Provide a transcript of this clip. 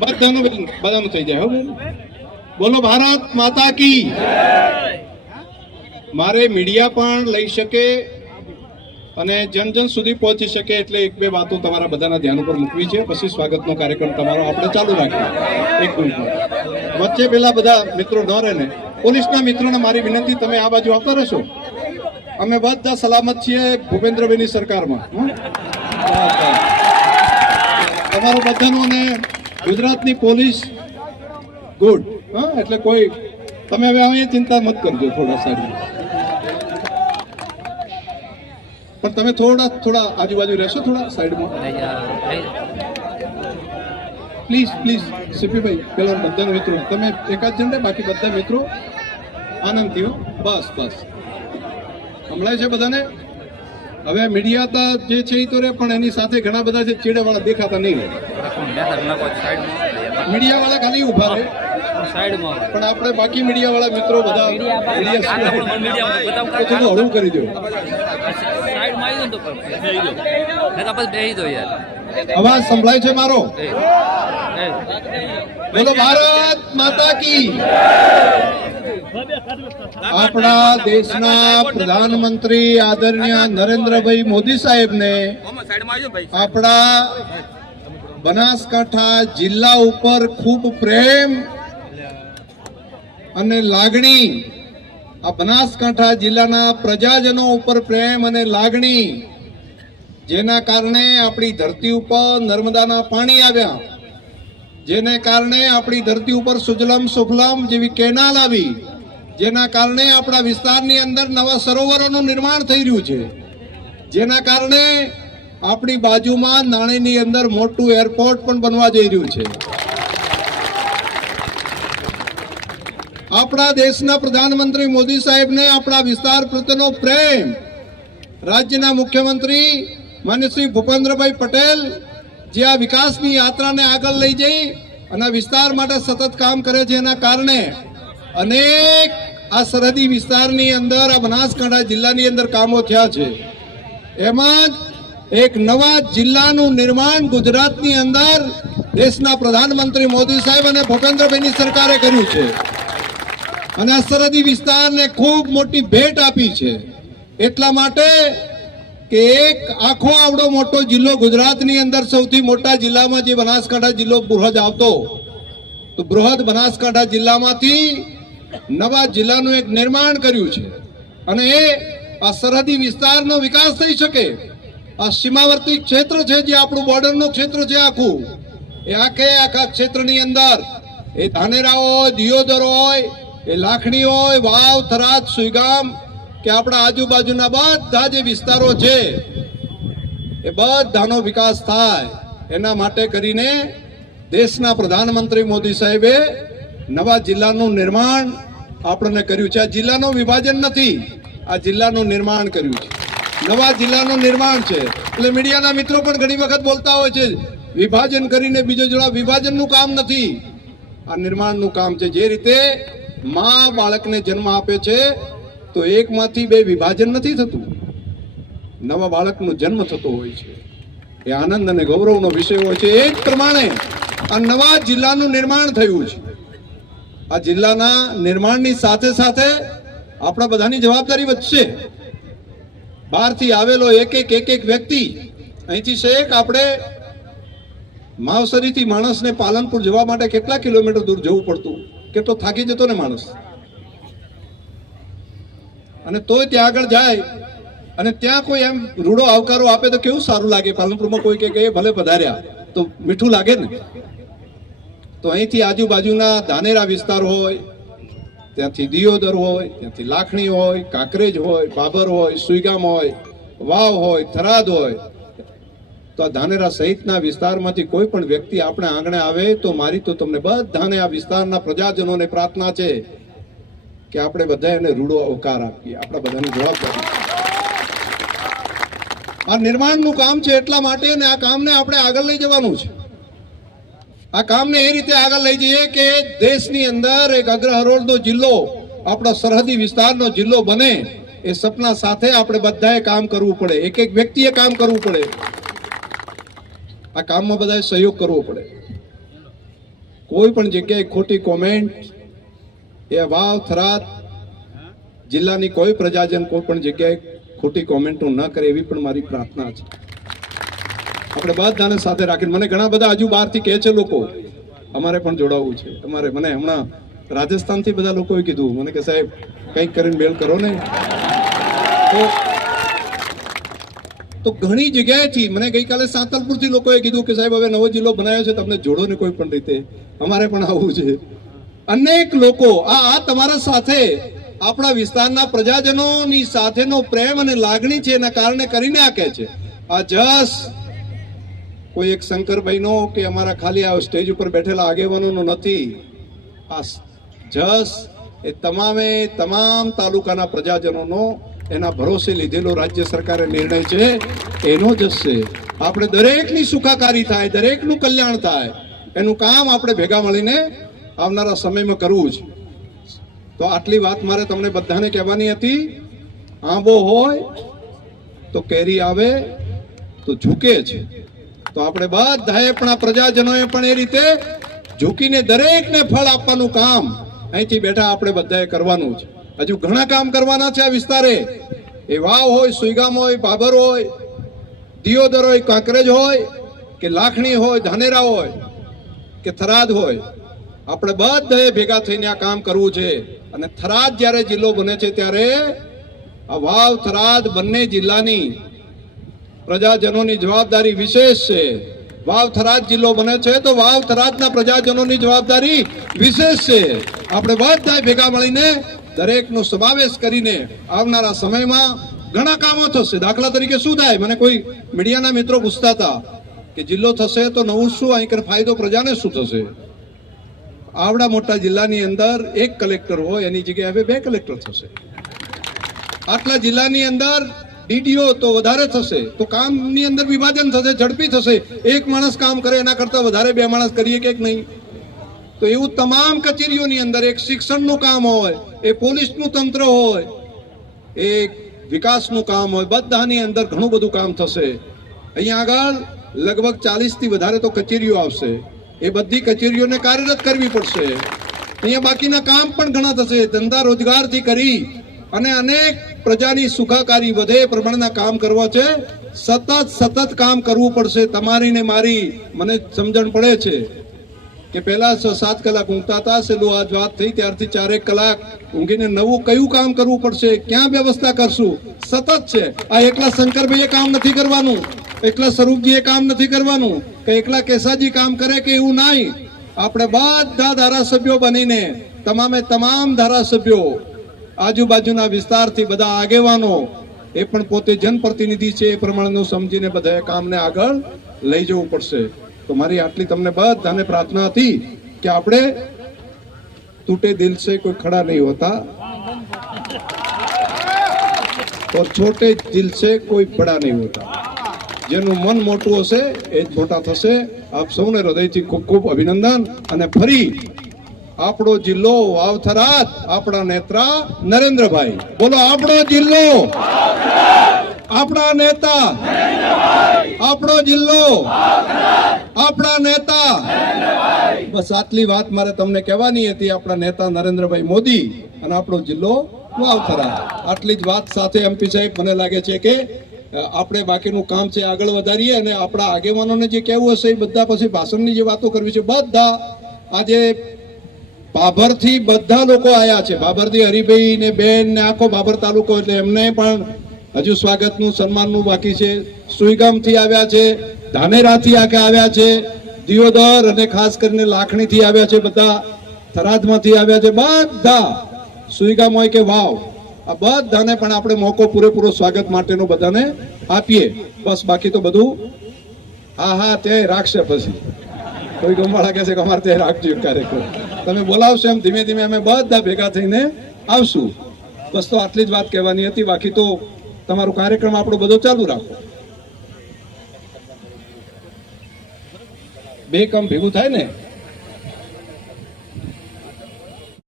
બધાનું બધાનું થઈ જાય, હો બેન. બોલો, ભારત માતા કી. મારે મીડિયા પણ લઈ શકે અને જન જન સુધી પહોંચી શકે એટલે એક બે વાતો તમારા બધાના ધ્યાન ઉપર મૂકવી છે. પછી સ્વાગતનો કાર્યક્રમ તમારો આપણે ચાલુ રાખીએ. એક મિનિટમાં વચ્ચે પેલા બધા મિત્રો ન રહે ને, પોલીસના મિત્રોને મારી વિનંતી, તમે આ બાજુ આવતા રહેશો. અમે બધા સલામત છીએ ભૂપેન્દ્રભાઈની સરકારમાં? તમારું બધાનું અને ગુજરાતની પોલીસ ગુડ. હા, એટલે કોઈ, તમે હવે અહીંયા ચિંતા મત કરજો થોડા સાઈડમાં. પણ તમે થોડા થોડા આજુબાજુ રહેશો થોડા સાઈડમાં. પ્લીઝ પ્લીઝ, સીપીભાઈ, પેલા બધા મિત્રો, તમે એકાદ જણ બાકી બધા મિત્રો આનંદ થયો. બસ બસ. સંભળાય છે બધાને? હવે મીડિયા જે છે એ તો રે પણ એની સાથે ઘણા બધા જે ચીડેવાળા દેખાતા નહીં રહે. મીડિયા વાળા ખાલી ઊભા રહે પણ આપણે બાકી મીડિયા વાળા મિત્રો બધા મીડિયા થોડું હળવું કરી દો. અવાજ સંભળાય છે મારો? બોલો ભારત માતા કી. આપણા દેશના પ્રધાનમંત્રી આદરણીય નરેન્દ્રભાઈ મોદી સાહેબને આપણા બનાસકાંઠા જિલ્લા ઉપર ખૂબ પ્રેમ અને લાગણી આ બનાસકાંઠા જિલ્લાના પ્રજાજનો ઉપર પ્રેમ અને લાગણી, જેના કારણે આપણી ધરતી ઉપર નર્મદાના પાણી આવ્યા, જેને કારણે આપણી ધરતી ઉપર સુજલમ સુફલમ જેવી કેનાલ આવી, જેના કારણે આપણા વિસ્તારની અંદર નવા સરોવરોનું નિર્માણ થઈ રહ્યું છે, જેના કારણે આપણી બાજુમાં નાણીની અંદર મોટું એરપોર્ટ પણ બનવા જઈ રહ્યું છે. આપણા દેશના પ્રધાનમંત્રી મોદી સાહેબને આપણા વિસ્તાર પ્રત્યેનો પ્રેમ. રાજ્યના મુખ્યમંત્રી માનશ્રી શ્રી ભૂપેન્દ્રભાઈ પટેલ જે આ વિકાસની યાત્રાને આગળ લઈ જઈ અને વિસ્તાર માટે સતત કામ કરે છે એના કારણે અનેક આ સરહદી વિસ્તારની અંદર, આ બનાસકાંઠા જિલ્લાની અંદર કામો થયા છે. એમાં જ એક નવા જિલ્લાનું નિર્માણ ગુજરાતની અંદર દેશના પ્રધાનમંત્રી મોદી સાહેબ અને ભૂપેન્દ્રભાઈની સરકારે કર્યું છે. અને આ સરહદી વિસ્તારને ખૂબ મોટી ભેટ આપી છે. એટલા માટે કે એક આખો આવડો મોટો જિલ્લો ગુજરાતની અંદર સૌથી મોટા જિલ્લામાં જે બનાસકાંઠા જિલ્લો બૃહદ આવતો, તો બૃહદ બનાસકાંઠા જિલ્લામાંથી નવા જિલ્લાનું એક નિર્માણ કર્યું છે. અને એ આ સરહદી વિસ્તારનો વિકાસ થઈ શકે આ સીમાવર્તી ક્ષેત્ર છે જે આપણું બોર્ડરનું ક્ષેત્ર છે આખું. એ આખે આખા ક્ષેત્રની અંદર એ ધાનેરા હોય, દિયોદર હોય, એ લાખણી હોય, વાવ, થરાદ, સુઈગામ કે આપણા આજુબાજુના બધા જે વિસ્તારો છે, એ બધાનો વિકાસ થાય. એના માટે કરીને દેશના પ્રધાનમંત્રી મોદી સાહેબે નવા જિલ્લાનું નિર્માણ આપણને કર્યું છે. આ જિલ્લાનું વિભાજન નથી. આ જિલ્લાનું નિર્માણ કર્યું છે. નવા જિલ્લાનું નિર્માણ છે. એટલે મીડિયાના મિત્રો પણ ઘણી વખત બોલતા હોય છે, વિભાજન કરીને બીજો જિલ્લા વિભાજનનું કામ નથી. આ નિર્માણનું કામ છે. જે રીતે મા બાળકને જન્મ આપે છે, તો એકમાંથી બે વિભાજન નથી થતું. નવા બાળકનો જન્મ થતો હોય છે. એ આનંદ અને ગૌરવનો વિષય હોય છે. એ જ પ્રમાણે આ નવા જિલ્લાનું નિર્માણ થયું છે. આ જિલ્લાના નિર્માણની સાથે સાથે આપણા બધાની જવાબદારી વધશે. બહારથી આવેલો એક એક એક એક વ્યક્તિ, અહીંથી શેખ આપણે માવસરીથી માણસને પાલનપુર જવા માટે કેટલા કિલોમીટર દૂર જવું પડતું? કેટલો થાકી જતો ને માણસ. અને તોય ત્યાં આગળ જાય, અને ત્યાં કોઈ એમ રૂડો આવકારો આપે તો કેવું સારું લાગે? પાલનપુરમાં કોઈ કે, એ ભલે પધાર્યા, તો મીઠું લાગે ને? તો અહીંથી આજુબાજુના ધાનેરા વિસ્તાર હોય ત્યાંથી દિયોદર હોય, ત્યાંથી લાખણી હોય, કાંકરેજ હોય, બાબર હોય, સુઈગામ હોય, વાવ હોય, થરાદ હોય, તો આ ધાનેરા સહિતના વિસ્તારમાંથી કોઈ પણ વ્યક્તિ આપણે આંગણે આવે તો મારી તો તમને બધાને આ વિસ્તારના પ્રજાજનોને પ્રાર્થના છે કે આપણે બધા એને રૂડો અવકાર આપીએ, આપણા બધાની જવાબદારી. આ નિર્માણનું કામ છે એટલા માટે અને આ કામને આપણે આગળ લઈ જવાનું છે. આ કામને એ રીતે આગળ લઈ જઈએ કે દેશની અંદર એક અગ્રહરોળનો જિલ્લો, આપણો સરહદી વિસ્તારનો જિલ્લો બને, એ સપના સાથે આપણે બધાએ કામ કરવું પડે. એક એક વ્યક્તિએ કામ કરવું પડે. આ કામમાં બધાએ સહયોગ કરવો પડે. કોઈ પણ જગ્યાએ ખોટી કોમેન્ટ એ વાવ, થરાદ, જિલ્લાની કોઈ પ્રજાજન કોઈ પણ જગ્યાએ ખોટી કોમેન્ટો ન કરે એવી પણ મારી પ્રાર્થના છે. આપણે બધાને સાથે રાખીને મને ઘણા બધા હજુ બહારથી કહે છે લોકો, અમારે પણ જોડાવવું છે. અમારે મને હમણાં રાજસ્થાનથી બધા લોકોએ કીધું. મને કે સાહેબ, કંઈક કરીને બેલ કરો ને. તો તો ઘણી જગ્યાએથી મને ગઈકાલે સાતલપુરથી લોકોએ કીધું કે સાહેબ, હવે નવો જિલ્લો બનાવ્યો છે, તમને જોડો ને કોઈ પણ રીતે. અમારે પણ આવવું છે. અનેક લોકો આ આ તમારા સાથે, આપણા વિસ્તારના પ્રજાજનોની સાથેનો પ્રેમ અને લાગણી છે એના કારણે કરીને આ કહે છે. આ જસ કોઈ એક શંકરભાઈનો કે અમારા ખાલી આ સ્ટેજ ઉપર બેઠેલા આગેવાનોનો નથી. આ જસ એ તમામે તમામ તાલુકાના પ્રજાજનોનો એના ભરોસે લીધેલો રાજ્ય સરકારે નિર્ણય છે, એનો જ છે આપણે દરેકની સુખાકારી થાય, દરેકનું કલ્યાણ થાય. એનું કામ આપણે ભેગા મળીને આવનારા સમયમાં કરવું છે તો આટલી વાત મારે તમને બધાને કહેવાની હતી. આંબો હોય તો કેરી આવે, તો ઝૂકે છે તો આપણે બધાએ પણ આ પ્રજાજનોએ પણ એ રીતે ઝૂકીને દરેકને ફળ આપવાનું કામ અહીંથી બેઠા આપણે બધાએ કરવાનું છે. હજુ ઘણા કામ કરવાના છે આ વિસ્તારે. એ વાવ હોય, સુઈગામ હોય બાબર હોય, દિયોદર હોય, કાંકરેજ હોય, કે લાખણી હોય, ધાનેરા હોય, કે થરાદ હોય. આપણે બધાએ ભેગા થઈને આ કામ કરવું છે. અને થરાદ જ્યારે જિલ્લો બને છે ત્યારે આ વાવ, થરાદ બંને જિલ્લાની પ્રજાજનોની જવાબદારી વિશેષ છે. વાવ થરાદ જિલ્લો બને છે તો વાવ થરાદના પ્રજાજનોની જવાબદારી વિશેષ છે. આપણે બધા ભેગા મળીને દરેકનો સમાવેશ કરીને આવનારા સમયમાં ઘણા કામો થશે. દાખલા તરીકે શું થાય? મને કોઈ મીડિયાના મિત્રો પૂછતા હતા કે જિલ્લો થશે તો નવું શું? અહીં ફાયદો પ્રજાને શું થશે? આવડા મોટા જિલ્લાની અંદર એક કલેક્ટર હોય, એની જગ્યાએ હવે બે કલેક્ટર થશે. આટલા જિલ્લાની અંદર ડીડીઓ તો વધારે થશે, તો કામની અંદર વિભાજન થશે, ઝડપી થશે. એક માણસ કામ કરે, એના કરતા વધારે બે માણસ કરીએ કે નહીં? તો એવું તમામ કચેરીઓની અંદર એક શિક્ષણનું કામ હોય, એ પોલીસનું તંત્ર હોય એ વિકાસનું કામ હોય, બધાની અંદર ઘણું બધું કામ થશે. અહીંયા આગળ લગભગ ચાલીસથી વધારે તો કચેરીઓ આવશે. એ બધી કચેરીઓને કાર્યરત કરવી પડશે. અહીંયા બાકીના કામ પણ ઘણા થશે. ધંધા રોજગારથી કરી અને અનેક પ્રજાની સુખાકારી વધે પ્રમાણેના કામ કરવા છે. સતત સતત કામ કરવું પડશે. તમારી ને મારી મને સમજણ પડે છે કે પહેલા છ સાત કલાક ઊંઘતા હતા સેલું આજ વાત થઈ, ત્યારથી ચારેક કલાક ઊંઘીને નવું કયું કામ કરવું પડશે? ક્યાં વ્યવસ્થા કરશું? સતત છે. આ એકલા શંકરભાઈએ કામ નથી કરવાનું, એકલા સ્વરૂપજીએ કામ નથી કરવાનું, કે એકલા કેસાજી કામ કરે કે એવું નહીં. આપણે બધા ધારાસભ્યો બનીને, તમામે તમામ ધારાસભ્યો આજુબાજુના વિસ્તારથી બધા આગેવાનો એ પણ પોતે જનપ્રતિનિધિ છે એ પ્રમાણેનું સમજીને બધાએ કામને આગળ લઈ જવું પડશે તો મારી આટલી તમને બધાને પ્રાર્થના હતી કે આપણે તૂટે દિલ સે કોઈ ખડા નહીં હોતા और छोटे दिल से कोई बड़ा नहीं होता જેનું મન મોટું હશે એ જ મોટા થશે આપ સૌને હૃદયથી ખૂબ ખૂબ અભિનંદન અને ફરી આપણો જિલ્લો વાવથરાત આપણા નેતા નરેન્દ્રભાઈ. બોલો, આપણો જિલ્લો. આપણા નેતા. આપણો જિલ્લો. આપણા નેતા. બસ આટલી વાત મારે તમને કહેવાની હતી આપણા નેતા નરેન્દ્રભાઈ મોદી અને આપણો જિલ્લો વાવથરા આટલી જ વાત સાથે એમપી સાહેબ, મને લાગે છે કે આપણે બાકીનું કામ છે આગળ વધારીએ અને આપણા આગેવાનોને જે કહેવું હશે એ બધા પછી ભાષણની જે વાતો કરવી છે, બધા આજે બાભરથી બધા લોકો આયા છે. બાભરથી હરિભાઈ ને બેન ને આખો બાબર તાલુકો એટલે એમને પણ હજુ સ્વાગતનું, સન્માનનું બાકી છે. સુઈગામથી આવ્યા છે, ધાનેરાથી આખા આવ્યા છે, દિયોદર અને ખાસ કરીને લાખણીથી આવ્યા છે બધા, થરાદમાંથી આવ્યા છે. બધા સુઈગામ હોય કે વાવ, આ બધાને પણ આપણે મોકો પૂરેપૂરો સ્વાગત માટેનો બધાને આપીએ. બસ બાકી તો બધું હા હા, તે રાખશે પછી. કોઈ ગમવાળા કહે છે કે અમારે ત્યાં રાખજો કાર્યક્રમ. તમે બોલાવશો એમ ધીમે ધીમે અમે બધા ભેગા થઈને આવશું. બસ તો આટલી જ વાત કહેવાની હતી. બાકી તો તમારો કાર્યક્રમ આપણો બધો ચાલુ રાખો. બે કામ ભેગું થાય ને?